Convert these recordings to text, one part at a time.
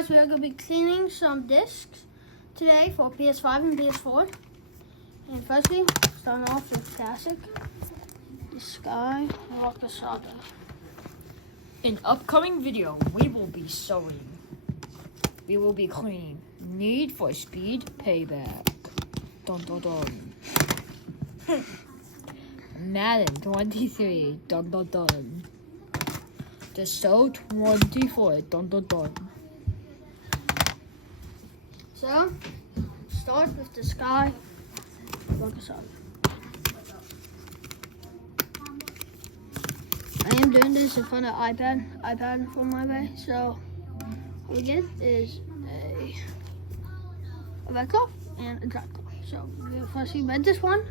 guys, we are going to be cleaning some discs today for PS5 and PS4. And firstly, starting off with classic, the Sky Rocker Saga. In upcoming video, we will be sewing. We will be cleaning Need for Speed Payback. Dun dun dun. Madden 23. Dun dun dun. The Show 24. Dun dun dun. So, start with the Sky Rocker Saga. I am doing this in front of iPad from my way. So, what we get is a red cloth and a dry cloth. So, we'll firstly red this one.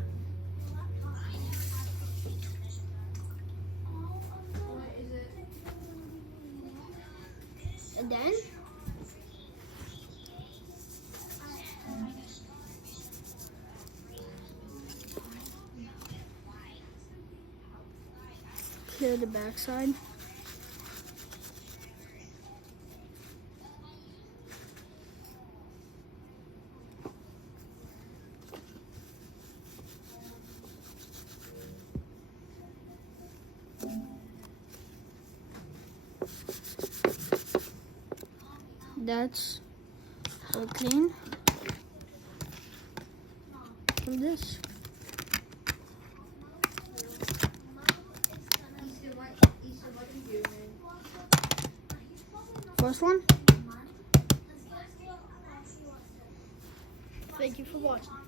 And then clear the backside. That's all clean from this. First one. Thank you for watching.